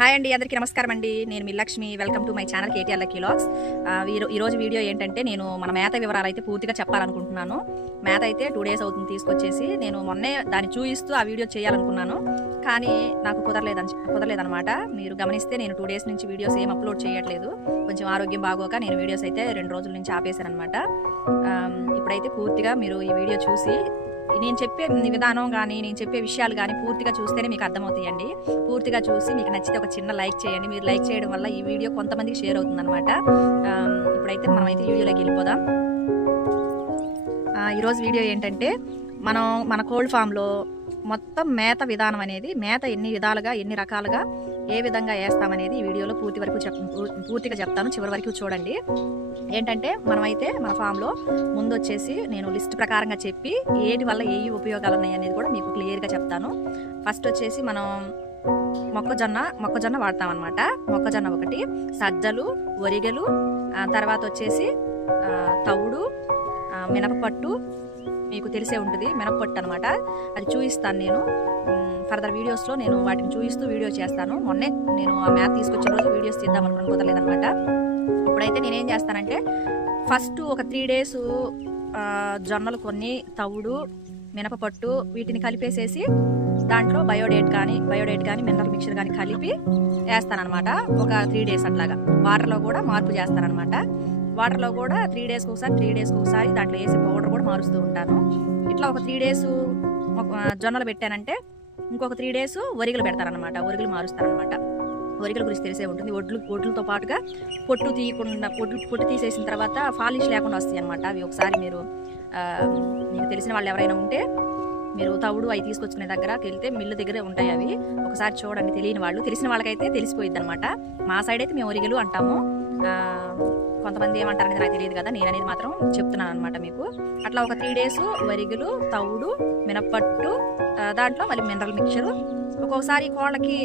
Hi అండి, అందరికీ నమస్కారం అండి. నేను మీ Lakshmi. Welcome to my channel KTR lucky vlogs. ఈరోజు వీడియో ఏంటంటే, నేను మన మేత వివరాలు అయితే పూర్తిగా చెప్పాలనుకుంటున్నాను. మేత అయితే 2 days అవుతుంది తీసుకొచ్చేసి. నేను మొన్నే దాన్ని చూపిస్తూ ఆ వీడియో చేయాలనుకున్నాను, కానీ నాకు కుదరలేదనమాట. మీరు గమనిస్తే నేను 2 days నుంచి వీడియోస్ ఏం అప్లోడ్ చేయట్లేదు. కొంచెం ఆరోగ్యం బాగోక నేను వీడియోస్ అయితే 2 రోజుల నుంచి ఆపేశాను అనమాట. ఇప్పుడైతే పూర్తిగా మీరు ఈ వీడియో చూసి నేను చెప్పే విధానం కానీ నేను చెప్పే విషయాలు కానీ పూర్తిగా చూస్తేనే మీకు అర్థమవుతాయండి. పూర్తిగా చూసి మీకు నచ్చితే ఒక చిన్న లైక్ చేయండి. మీరు లైక్ చేయడం వల్ల ఈ వీడియో కొంతమందికి షేర్ అవుతుంది అనమాట. ఇప్పుడైతే మనమైతే వీడియోలోకి వెళ్ళిపోదాం. ఈరోజు వీడియో ఏంటంటే, మన కోల్డ్ ఫామ్లో మొత్తం మేత విధానం అనేది, మేత ఎన్ని విధాలుగా ఎన్ని రకాలుగా ఏ విధంగా వేస్తామనేది ఈ వీడియోలో పూర్తిగా చెప్తాను. చివరి వరకు చూడండి. ఏంటంటే, మనమైతే మన ఫామ్లో ముందు వచ్చేసి నేను లిస్ట్ ప్రకారంగా చెప్పి ఏటి వల్ల ఏ ఉపయోగాలు ఉన్నాయి అనేది కూడా మీకు క్లియర్గా చెప్తాను. ఫస్ట్ వచ్చేసి మనం మొక్కజొన్న వాడతామన్నమాట. మొక్కజొన్న ఒకటి, సజ్జలు, ఒరిగెలు, తర్వాత వచ్చేసి తవుడు, మినపపట్టు, మీకు తెలిసే ఉంటుంది మినపపట్టు అనమాట. అది చూపిస్తాను నేను ఫర్దర్ వీడియోస్లో. నేను వాటిని చూపిస్తూ వీడియో చేస్తాను. మొన్నే నేను ఆ మ్యాథ్ తీసుకొచ్చిన రోజు వీడియోస్ తీద్దామనుకుని కుదరలేదనమాట. ఇప్పుడైతే నేనేం చేస్తానంటే, ఫస్ట్ ఒక 3 days జొన్నలు కొన్ని, తవుడు, మినపపట్టు వీటిని కలిపేసేసి దాంట్లో బయోడేట్ కానీ మినరల్ మిక్చర్ కానీ కలిపి వేస్తానమాట. ఒక 3 days అట్లాగా వాటర్లో కూడా మార్పు చేస్తానమాట. వాటర్లో కూడా 3 days ఒకసారి దాంట్లో వేసి పౌడర్ కూడా మారుస్తూ ఉంటాను. ఇట్లా ఒక 3 days జొన్నలు పెట్టానంటే ఇంకొక 3 days ఒరిగలు పెడతారనమాట. ఒరిగలు మారుస్తారనమాట. ఒరిగల గురించి తెలిసే ఉంటుంది. ఒడ్లతో పాటుగా పొట్టు తీసేసిన తర్వాత పాలిష్ లేకుండా వస్తాయి అనమాట. అవి ఒకసారి మీకు తెలిసిన వాళ్ళు ఎవరైనా ఉంటే మీరు తవుడు అవి తీసుకొచ్చుకునే దగ్గరకి వెళ్తే మిల్లు దగ్గరే ఉంటాయి అవి. ఒకసారి చూడండి. తెలిసిన వాళ్ళకైతే తెలిసిపోయిద్ది అనమాట. మా సైడ్ అయితే మేము ఒరిగలు అంటాము. కొంతమంది ఏమంటారనేది నాకు తెలియదు కదా. నేననేది మాత్రం చెప్తున్నాను అనమాట మీకు. అట్లా ఒక 3 days వరిగులు, తవుడు, మినపట్టు, దాంట్లో మళ్ళీ మినరల్ మిక్చరు. ఒక్కొక్కసారి కోళ్ళకి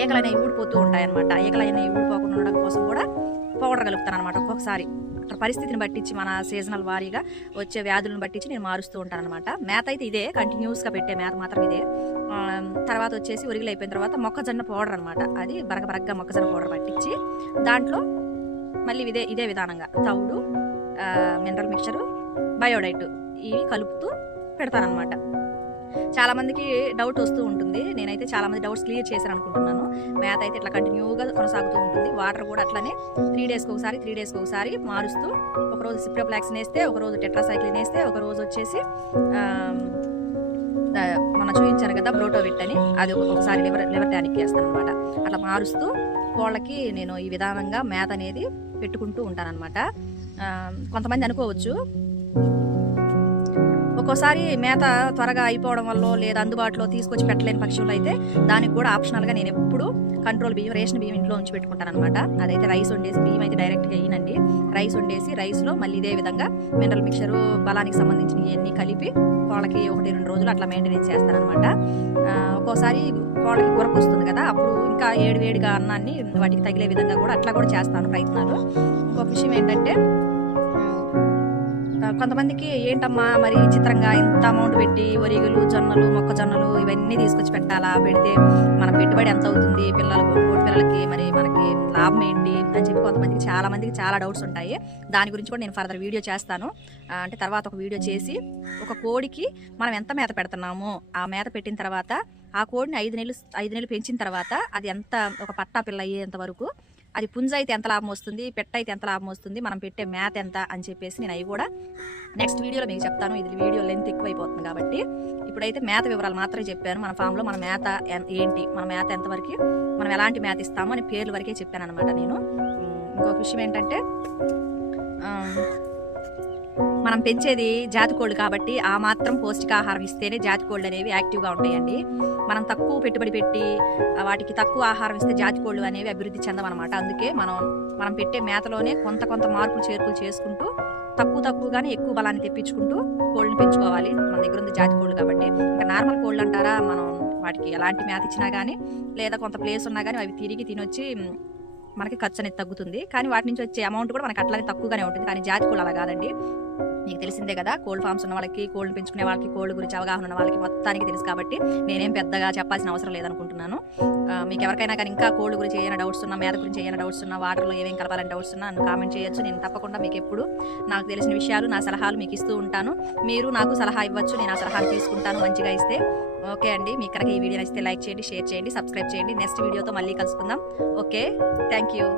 ఏకలు అనేవి ఊడిపోతూ ఉంటాయన్నమాట. ఏకలు అనేవి ఊడిపోకుండా ఉండడం కోసం కూడా పౌడర్ కలుపుతాను అనమాట. ఒక్కొక్కసారి అట్లా పరిస్థితిని బట్టించి, మన సీజనల్ వారీగా వచ్చే వ్యాధులను బట్టించి నేను మారుస్తూ ఉంటాను అనమాట. మేత అయితే ఇదే, కంటిన్యూస్గా పెట్టే మేత మాత్రం ఇదే. తర్వాత వచ్చేసి ఒరిగులు అయిపోయిన తర్వాత మొక్కజొన్న పౌడర్ అనమాట. అది బరగబరగ్గా మొక్కజొన్న పౌడర్ పట్టించి దాంట్లో మళ్ళీ ఇదే విధానంగా తవుడు, మినరల్ మిక్చరు, బయోడైట్ ఇవి కలుపుతూ పెడతానమాట. చాలామందికి డౌట్ వస్తూ ఉంటుంది. నేనైతే చాలామంది డౌట్స్ క్లియర్ చేశాను అనుకుంటున్నాను. మేత అయితే ఇట్లా కంటిన్యూగా కొనసాగుతూ ఉంటుంది. వాటర్ కూడా అట్లనే 3 days ఒకసారి మారుస్తూ, ఒకరోజు సిప్రోఫ్లాక్సిన్ వేస్తే, ఒకరోజు టెట్రాసైక్లిన్ వేస్తే, ఒకరోజు వచ్చేసి మనం చూపించాను కదా బ్రోటోవిట్ అని, అది ఒకసారి లివర్ టానిక్ వేస్తాను అనమాట. అట్లా మారుస్తూ కోళ్ళకి నేను ఈ విధానంగా మేత అనేది పెట్టుకుంటూ ఉంటానన్నమాట. కొంతమంది అనుకోవచ్చు, ఒక్కోసారి మేత త్వరగా అయిపోవడం వల్ల లేదా అందుబాటులో తీసుకొచ్చి పెట్టలేని పక్షులు అయితే దానికి కూడా ఆప్షనల్గా నేను ఎప్పుడు కంట్రోల్ బియ్యం, రేషన్ బియ్యం ఇంట్లో ఉంచి పెట్టుకుంటాను అనమాట. అదైతే రైస్ వండేసి, బియ్యం అయితే డైరెక్ట్గా వేయనండి. రైస్ వండేసి రైస్లో మళ్ళీ ఇదే విధంగా మినరల్ మిక్చరు, బలానికి సంబంధించిన ఇవన్నీ కలిపి కోళ్ళకి 1-2 రోజులు అట్లా మెయింటెనెన్స్ చేస్తానమాట. ఒక్కోసారి కోళ్ళకి గురకు వస్తుంది కదా, అప్పుడు ఇంకా వేడిగా అన్నాన్ని వాటికి తగిలే విధంగా కూడా అట్లా కూడా చేస్తాను ప్రయత్నాలు. ఇంకొక విషయం ఏంటంటే, కొంతమందికి ఏంటమ్మా మరి చిత్రంగా ఇంత అమౌంట్ పెట్టి ఒరిగులు, జొన్నలు, మొక్కజొన్నలు ఇవన్నీ తీసుకొచ్చి పెట్టాలా, పెడితే మన పెట్టుబడి ఎంత అవుతుంది, కోడి పిల్లలకి మరి మనకి లాభం ఏంటి అని చెప్పి చాలా మందికి చాలా డౌట్స్ ఉంటాయి. దాని గురించి కూడా నేను ఫర్దర్ వీడియో చేస్తాను. అంటే తర్వాత ఒక వీడియో చేసి, ఒక కోడికి మనం ఎంత మేత పెడుతున్నామో ఆ మేత పెట్టిన తర్వాత ఆ కోడిని 5 నెలలు పెంచిన తర్వాత అది ఎంత, ఒక పట్టా పిల్ల అయ్యేంత వరకు అది పుంజ అయితే ఎంత లాభం వస్తుంది, పెట్ట అయితే ఎంత లాభం వస్తుంది, మనం పెట్టే మేత ఎంత అని చెప్పేసి నేను అవి కూడా నెక్స్ట్ వీడియోలో మీకు చెప్తాను. ఇది వీడియో లెంత్ ఎక్కువైపోతుంది కాబట్టి ఇప్పుడైతే మేత వివరాలు మాత్రమే చెప్పాను. మన ఫామ్లో మన మేత ఏంటి, మన మేత ఎంతవరకు, మనం ఎలాంటి మేత ఇస్తామో అని పేర్ల వరకే చెప్పాను అనమాట నేను. ఇంకొక విషయం ఏంటంటే, మనం పెంచేది జాతి కోళ్ళు కాబట్టి ఆ మాత్రం పౌష్టికాహారం ఇస్తేనే జాతి కోళ్ళు అనేవి యాక్టివ్గా ఉంటాయండి. మనం తక్కువ పెట్టుబడి పెట్టి వాటికి తక్కువ ఆహారం ఇస్తే జాతి కోళ్ళు అనేవి అభివృద్ధి చెందమన్నమాట. అందుకే మనం పెట్టే మేతలోనే కొంత మార్పులు చేర్పులు చేసుకుంటూ తక్కువగానే ఎక్కువ బలాన్ని తెప్పించుకుంటూ కోళ్ళని పెంచుకోవాలి. మన దగ్గర ఉంది జాతి కోళ్ళు కాబట్టి. ఇంకా నార్మల్ కోళ్ళు అంటారా, మనం వాటికి ఎలాంటి మేత ఇచ్చినా కానీ లేదా కొంత ప్లేస్ ఉన్నా కానీ అవి తిరిగి తినొచ్చి మనకి ఖర్చు అనేది తగ్గుతుంది. కానీ వాటి నుంచి వచ్చే అమౌంట్ కూడా మనకి అట్లానే తక్కువగానే ఉంటుంది. కానీ జాతి కోళ్ళు అలా కాదండి. మీకు తెలిసిందే కదా, కోల్డ్ ఫార్మ్స్ ఉన్న వాళ్ళకి, కోల్డ్ పెంచుకునే వాళ్ళకి, కోల్డ్ గురించి అవగాహన ఉన్న వాళ్ళకి మొత్తానికి తెలుసు కాబట్టి నేనేం పెద్దగా చెప్పాల్సిన అవసరం లేదనుకుంటున్నాను. మీకు ఎవరికైనా కానీ ఇంకా కోల్డ్ గురించి ఏమైనా డౌట్స్ ఉన్నా, మేత గురించి ఏమైనా డౌట్స్ ఉన్నా, వాటర్లో ఏమేమి కలపాలని డౌట్స్ ఉన్నా నన్ను కామెంట్ చేయొచ్చు. నేను తప్పకుండా మీకు ఎప్పుడు నాకు తెలిసిన విషయాలు, నా సలహాలు మీకు ఇస్తూ ఉంటాను. మీరు నాకు సలహా ఇవ్వచ్చు, నేను ఆ సలహాలు తీసుకుంటాను మంచిగా ఇస్తే. ఓకే అండి, మీకు కనుక ఈ వీడియో నచ్చితే లైక్ చేయండి, షేర్ చేయండి, సబ్స్క్రైబ్ చేయండి. నెక్స్ట్ వీడియోతో మళ్ళీ కలుసుకుందాం. Okay, thank you.